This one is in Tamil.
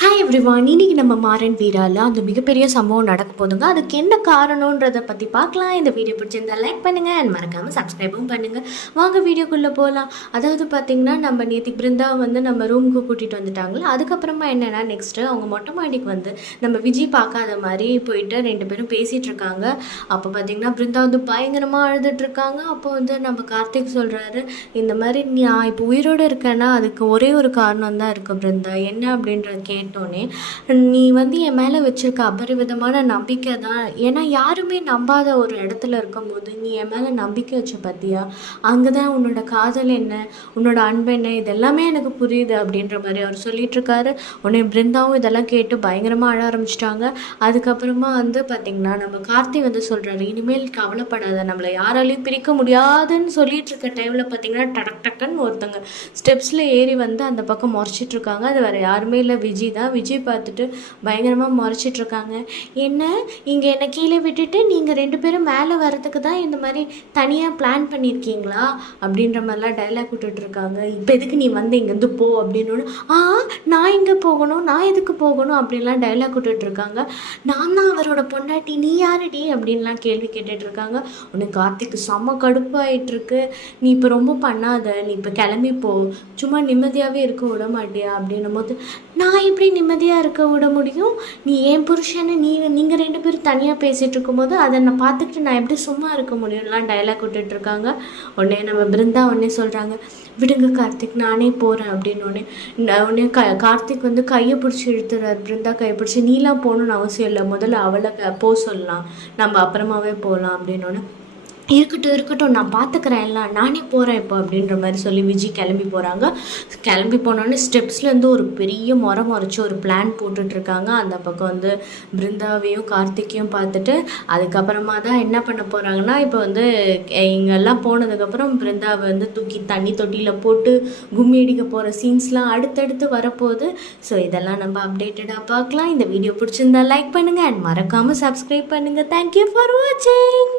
ஹாய் எவ்ரிவான், இன்னைக்கு நம்ம மாறன் வீரால அந்த மிகப்பெரிய சம்பவம் நடக்க போதுங்க. அதுக்கு என்ன காரணன்றதை பற்றி பார்க்கலாம். இந்த வீடியோ பிடிச்சிருந்தா லைக் பண்ணுங்கள் அண்ட் மறக்காமல் சப்ஸ்கிரைபும் பண்ணுங்கள். வாங்க வீடியோக்குள்ளே போகலாம். அதாவது பார்த்திங்கன்னா, நம்ம நேற்று பிருந்தா வந்து நம்ம ரூமுக்கு கூட்டிகிட்டு வந்துட்டாங்களா. அதுக்கப்புறமா என்னென்னா நெக்ஸ்ட்டு அவங்க மொட்டை மாடிக்கு வந்து நம்ம விஜய் பார்க்காத மாதிரி போயிட்டு 2 பேரும் பேசிகிட்டு இருக்காங்க. அப்போ பார்த்திங்கன்னா பிருந்தா வந்து பயங்கரமாக அழுதுட்ருக்காங்க. அப்போ வந்து நம்ம கார்த்திக் சொல்கிறாரு, இந்த மாதிரி நான் இப்போ உயிரோடு இருக்கேன்னா அதுக்கு ஒரே ஒரு காரணம் தான் இருக்குது பிருந்தா. என்ன அப்படின்றது கேட்டோன்னே, நீ வந்து என் மேலே வச்சுருக்க அபரிவிதமான நம்பிக்கை தான். ஏன்னா யாருமே நம்பாத ஒரு இடத்துல இருக்கும்போது நீ என் மேலே நம்பிக்கை வச்ச பார்த்தியா, அங்கே தான் உன்னோட காதல் என்ன, உன்னோட அன்பு என்ன, இதெல்லாமே எனக்கு புரியுது அப்படின்ற மாதிரி அவர் சொல்லிகிட்ருக்காரு. உடனே பிருந்தாவும் இதெல்லாம் கேட்டு பயங்கரமாக அழ ஆரம்பிச்சிட்டாங்க. அதுக்கப்புறமா வந்து பார்த்திங்கன்னா நம்ம கார்த்தி வந்து சொல்கிறாரு, இனிமேல் கவலைப்படாத, நம்மளை யாராலையும் பிரிக்க முடியாதுன்னு சொல்லிட்டு இருக்க டைமில் பார்த்திங்கன்னா டக் டக்குன்னு ஒருத்தங்க ஸ்டெப்ஸில் ஏறி வந்து அந்த பக்கம் முறைச்சிட்ருக்காங்க. அது வேறு யாருமே இல்லை, விஜய் தான். விஜய் பார்த்துட்டு பயங்கரமாக முறைச்சிட்ருக்காங்க. என்ன, இங்கே என்னை கீழே விட்டுட்டு நீங்கள் 2 பேரும் மேலே வர்றதுக்கு தான் இந்த மாதிரி தனியாக பிளான் பண்ணியிருக்கீங்களா அப்படின்ற மாதிரிலாம் டைலாக் விட்டுட்ருக்காங்க. இப்போ எதுக்கு நீ வந்து இங்கேருந்து போ அப்படின்னு, நான் எங்கே போகணும், நான் எதுக்கு போகணும் அப்படின்லாம் டைலாக் விட்டுட்ருக்காங்க. நான் தான் அவரோட பொண்டாட்டி, நீ யாருடி அப்படின்லாம் கேள்வி கேட்டுட்ருக்காங்க. உனக்கு கார்த்திக்கு செம்ம கடுப்பாயிட்ருக்கு. நீ இப்போ ரொம்ப பண்ணாத, நீ இப்போ கிளம்பி போ, சும்மா நிம்மதியாகவே இருக்க விட மாட்டியா அப்படின்னும் போது, நான் எப்படி நிம்மதியாக இருக்க விட முடியும், நீ என் புருஷனை நீங்கள் 2 பேரும் தனியாக பேசிகிட்டு இருக்கும்போது அதை நான் பார்த்துக்கிட்டு நான் எப்படி சும்மா இருக்க முடியும்லாம் டைலாக் விட்டுட்ருக்காங்க. உடனே நம்ம பிருந்தா உடனே சொல்கிறாங்க, விடுங்க கார்த்திக், நானே போகிறேன் அப்படின்னு. உடனே கார்த்திக் வந்து கையை பிடிச்சி இழுத்துறாரு. பிருந்தா கையை பிடிச்சி, நீலாம் போகணுன்னு அவசியம் இல்லை, முதல்ல அவளை போக சொல்லலாம், நம்ம அப்புறமாவே போகலாம் அப்படின்னு. இருக்கட்டும், நான் பார்த்துக்கிறேன், எல்லாம் நானே போகிறேன் இப்போ அப்படின்ற மாதிரி சொல்லி விஜய் கிளம்பி போகிறாங்க. கிளம்பி போனோடனே ஸ்டெப்ஸ்லேருந்து ஒரு பெரிய முறைச்சி ஒரு பிளான் போட்டுட்ருக்காங்க. அந்த பக்கம் வந்து பிருந்தாவையும் கார்த்திக்கையும் பார்த்துட்டு அதுக்கப்புறமா தான் என்ன பண்ண போகிறாங்கன்னா, இப்போ வந்து இங்கெல்லாம் போனதுக்கப்புறம் பிருந்தாவை வந்து தூக்கி தண்ணி தொட்டியில் போட்டு கும்மி அடிக்க போகிற சீன்ஸ்லாம் அடுத்தடுத்து வரப்போகுது. ஸோ இதெல்லாம் நம்ம அப்டேட்டடாக பார்க்கலாம். இந்த வீடியோ பிடிச்சிருந்தா லைக் பண்ணுங்கள் அண்ட் மறக்காமல் சப்ஸ்கிரைப் பண்ணுங்கள். தேங்க்யூ ஃபார் வாட்சிங்.